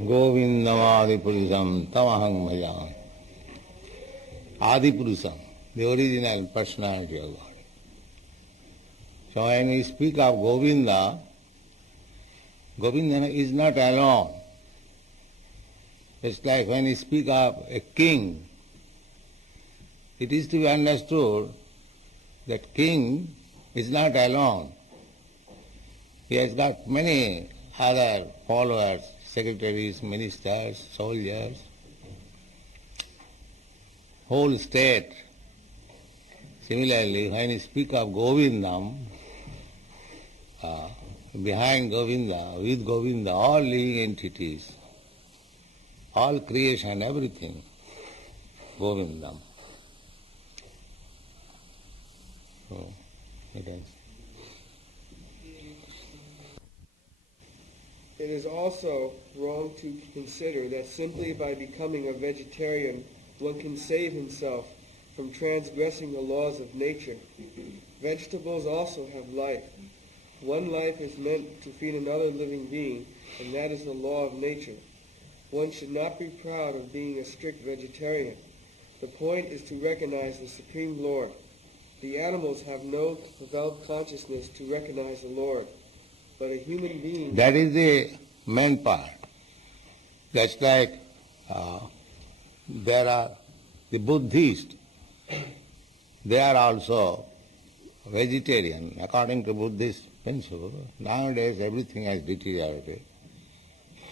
Govindam Adipurusam Tamaham Bhajami. Adipurusam, the original personality of God. So when we speak of Govinda, Govinda is not alone. It's like when we speak of a king, it is to be understood that king is not alone. He has got many other followers, secretaries, ministers, soldiers, whole state. Similarly, when you speak of Govindam, behind Govinda, with Govinda, all living entities, all creation, everything, Govindam. So, it is. It is also wrong to consider that simply by becoming a vegetarian one can save himself from transgressing the laws of nature. Vegetables also have life. One life is meant to feed another living being, and that is the law of nature. One should not be proud of being a strict vegetarian. The point is to recognize the Supreme Lord. The animals have no developed consciousness to recognize the Lord, but a human being... That is the main part. Just like there are the Buddhists, they are also vegetarian according to Buddhist principle. Nowadays everything has deteriorated.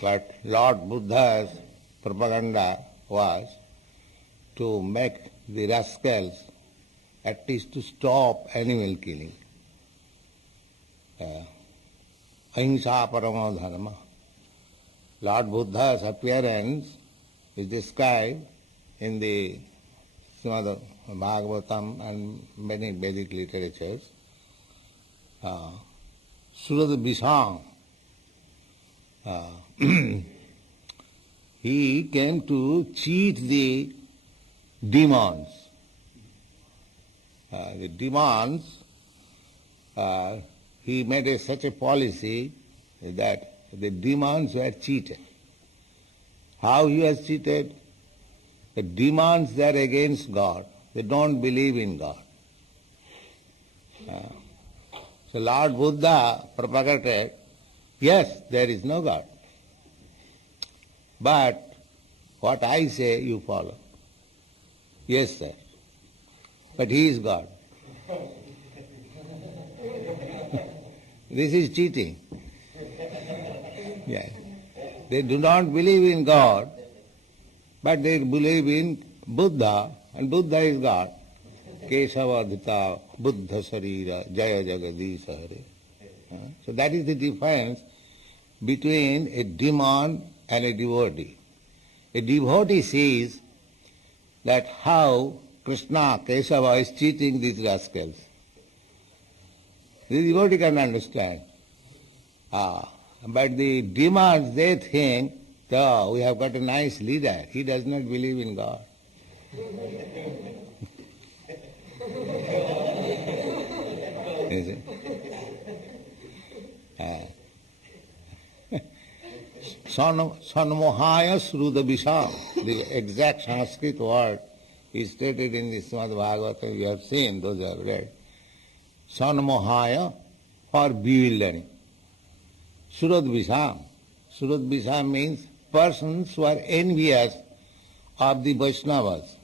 But Lord Buddha's propaganda was to make the rascals at least to stop animal killing. Ahimsa paramo dharma. Lord Buddha's appearance is described in the Srimad Bhagavatam and many Vedic literatures. Surad Visham, he came to cheat the demons. The demons, he made such a policy that the demons were cheated. How he was cheated? The demons, they are against God. They don't believe in God. So Lord Buddha propagated, yes, there is no God. But what I say, you follow. Yes, sir. But he is God. This is cheating. Yes. They do not believe in God, but they believe in Buddha, and Buddha is God. Kesavadhita Buddha Sarira Jaya Jagadisha Hare. So that is the difference between a demon and a devotee. A devotee sees that how Krishna, Kesava is cheating these rascals. The devotee can understand. But the demons, they think, oh, we have got a nice leader. He does not believe in God. Sanmohaya Sruda Visham, the exact Sanskrit word is stated in the Srimad Bhagavatam, you have seen, those who have read. Sanmohaya, for bewildering. Surad Visham. Surad Visham means persons who are envious of the Vaishnavas.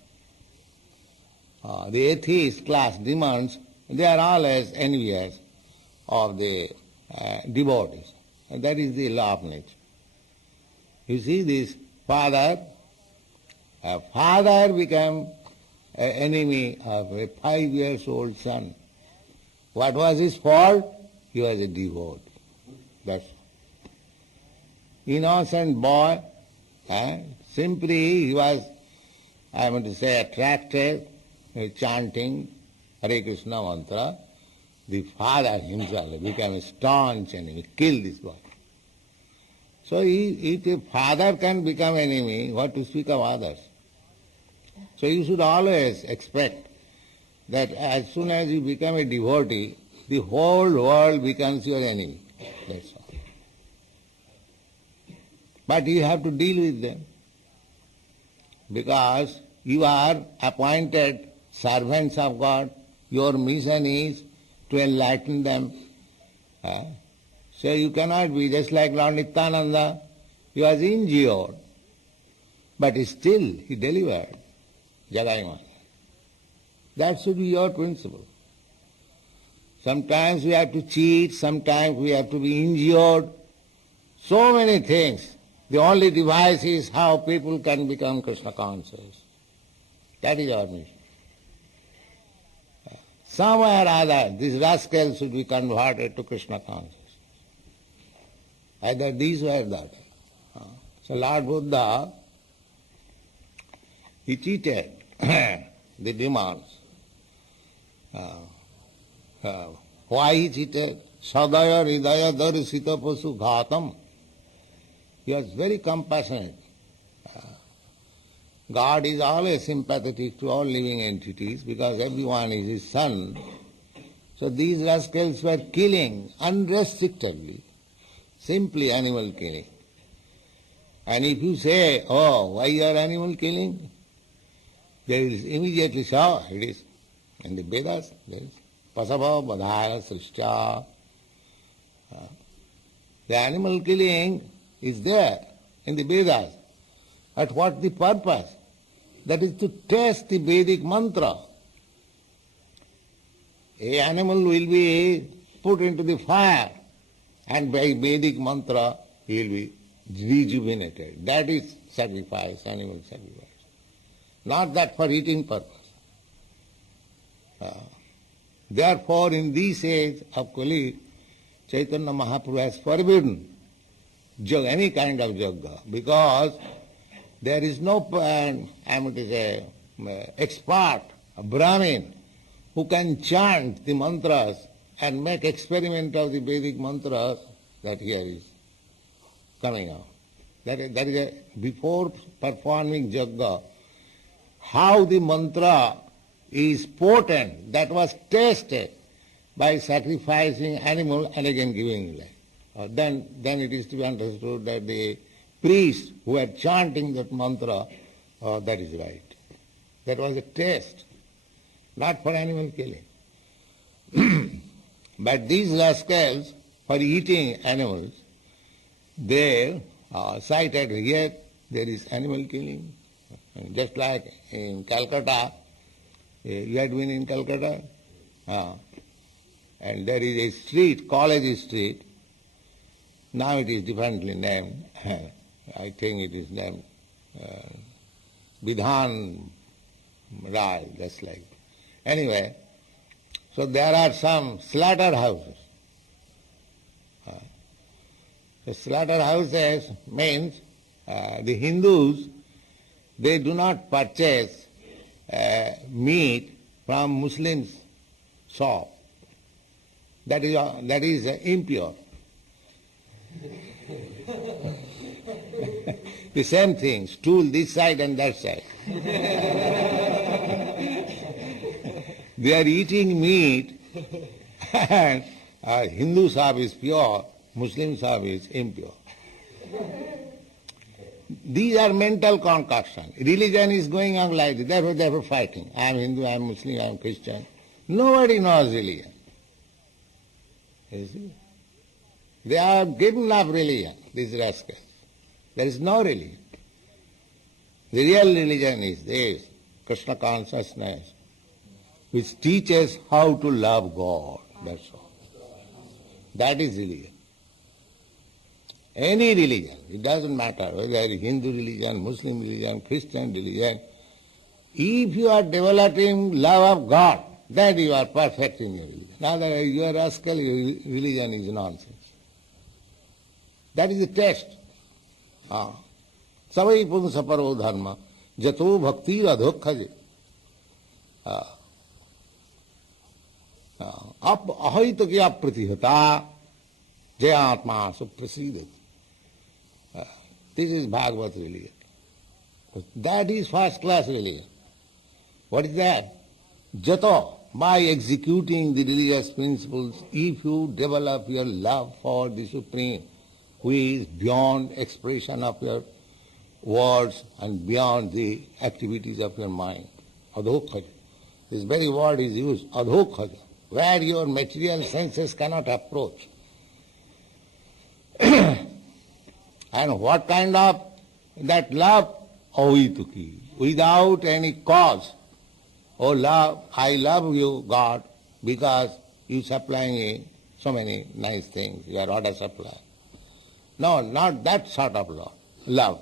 The atheist class demands, they are always envious of the devotees. And that is the law of nature. You see this father became an enemy of a 5-year-old son. What was his fault? He was a devotee. That's all. Innocent boy, simply he was, I want to say, attracted, chanting Hare Krishna mantra. The father himself became a staunch enemy, killed this boy. So if a father can become enemy, what to speak of others? So you should always expect that as soon as you become a devotee, the whole world becomes your enemy. That's all. But you have to deal with them because you are appointed servants of God. Your mission is to enlighten them. So you cannot be just like Lord Nityananda. He was injured, but still he delivered Jagai Mata. That should be your principle. Sometimes we have to cheat, sometimes we have to be injured. So many things. The only device is how people can become Krishna conscious. That is our mission. Somewhere or other, these rascals should be converted to Krishna consciousness. Either this or that. So Lord Buddha, he cheated the demons. Why he cheated? Sadaya hridaya darsita pasu ghatam. He was very compassionate. God is always sympathetic to all living entities because everyone is his son. So these rascals were killing unrestrictedly, simply animal killing. And if you say, oh, why you are animal killing? There is immediately saw, it is in the Vedas, there is pasava badhaya srishya. The animal killing is there in the Vedas. At what the purpose? That is to test the Vedic mantra. A animal will be put into the fire and by Vedic mantra he will be rejuvenated. That is sacrifice, animal sacrifice. Not that for eating purpose. Therefore, in this age of Kali, Chaitanya Mahaprabhu has forbidden any kind of yajna because there is no, expert, a Brahmin, who can chant the mantras and make experiment of the Vedic mantras that here is coming out. That is before performing yajna, how the mantra is potent, that was tested by sacrificing animal and again giving life. Then it is to be understood that the priests who are chanting that mantra, that is right. That was a test, not for animal killing. But these rascals, for eating animals, they cited here there is animal killing. Just like in Calcutta, you had been in Calcutta, and there is a street, College Street. Now it is differently named. I think it is named Vidhan Rai, just like. Anyway, so there are some slaughterhouses. The slaughterhouses means the Hindus, they do not purchase meat from Muslims' shop. That is impure. The same thing, stool this side and that side. They are eating meat and Hindu shop is pure, Muslim shop is impure. These are mental concoctions. Religion is going on like this, therefore fighting. I am Hindu, I am Muslim, I am Christian. Nobody knows religion. You see? They are given up religion, these rascals. There is no religion. The real religion is this, Krishna consciousness, which teaches how to love God. That's all. That is religion. Any religion, it doesn't matter whether it is Hindu religion, Muslim religion, Christian religion. If you are developing love of God, then you are perfect in your religion. Now that you are rascal, your religion is nonsense. That is the test. Savai punsa paro dharma, jato bhakti adhokhaje. Ahaita kya pratihata, jayatma suprasidati. This is Bhagavad religion. That is first class religion. What is that? Jato, by executing the religious principles, if you develop your love for the Supreme, who is beyond expression of your words and beyond the activities of your mind. Adhokhaja. This very word is used, adhokhaja, where your material senses cannot approach. And what kind of that love? Avituki, without any cause. Oh love, I love you, God, because you supplying me so many nice things, you are order supply. No, not that sort of love. Love.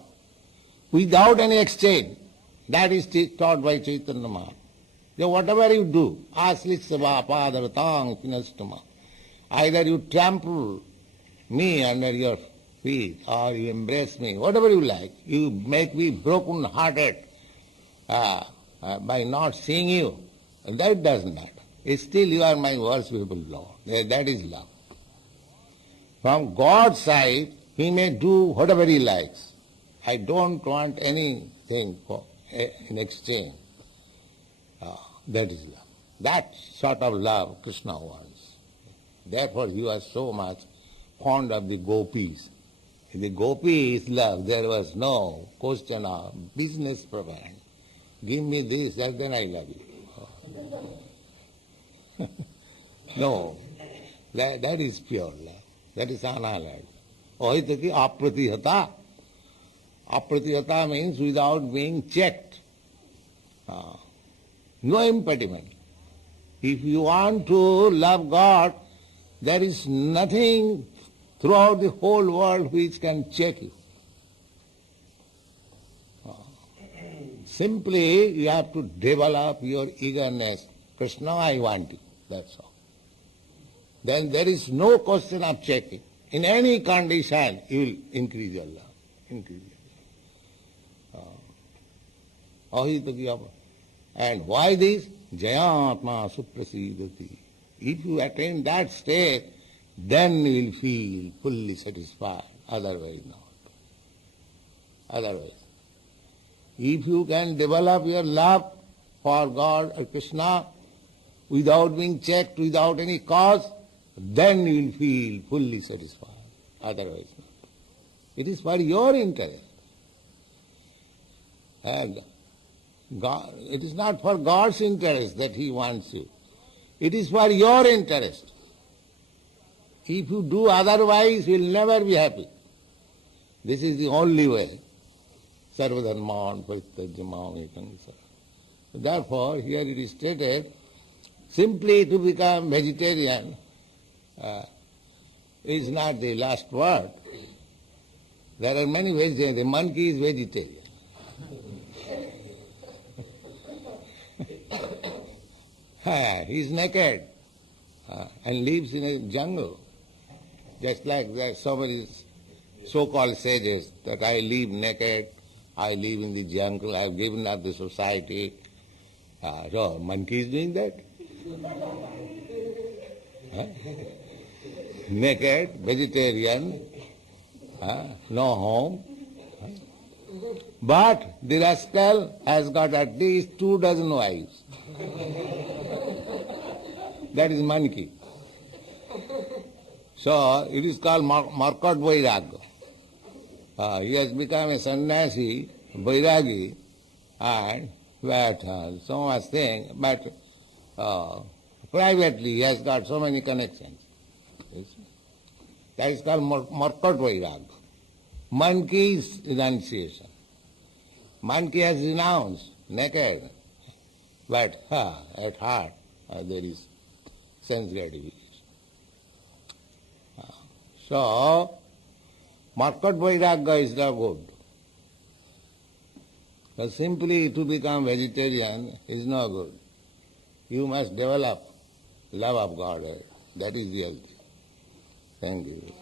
Without any exchange. That is taught by Chaitanya Mahaprabhu. So whatever you do, asliksava padaratang pinastama, either you trample me under your feet or you embrace me, whatever you like, you make me broken-hearted by not seeing you, that doesn't matter. Still you are my worshipable Lord. That is love. From God's side, He may do whatever He likes. I don't want anything in exchange. That is love. That sort of love Krishna wants. Therefore He was so much fond of the gopis. In the gopis' love there was no question of business propaganda. Give me this, then I love you. No, that is pure love. That is unalloyed. Ohitati apratihata. Apratihata means without being checked. No impediment. If you want to love God, there is nothing throughout the whole world which can check you. Simply you have to develop your eagerness. Krishna, I want you. That's all. Then there is no question of checking. In any condition, you will increase your love. Increase your love. And why this? Jayatma suprasidati. If you attain that state, then you will feel fully satisfied. Otherwise not. Otherwise. If you can develop your love for God or Krishna without being checked, without any cause, then you will feel fully satisfied. Otherwise not. It is for your interest. And God, it is not for God's interest that He wants you. It is for your interest. If you do otherwise, you will never be happy. This is the only way. Sarvadharman parityajya ekam. Therefore, here it is stated, simply to become vegetarian is not the last word. There are many vegetarians. The monkey is vegetarian. He is naked and lives in a jungle. Just like there are so many so-called sages that I live naked, I live in the jungle, I have given up the society. So monkey is doing that. Naked, vegetarian, no home. But the rascal has got at least 24 wives. That is monkey. So it is called Markot Vairagya. He has become a sannyasi, Vairagi, and but so much thing, but privately he has got so many connections. That is called Markot Vairagya. Monkey's renunciation. Monkey has renounced, naked, but at heart there is sense gratification. So, Markot Vairagya is not good. But simply to become vegetarian is not good. You must develop love of God. That is the healthy. Thank you.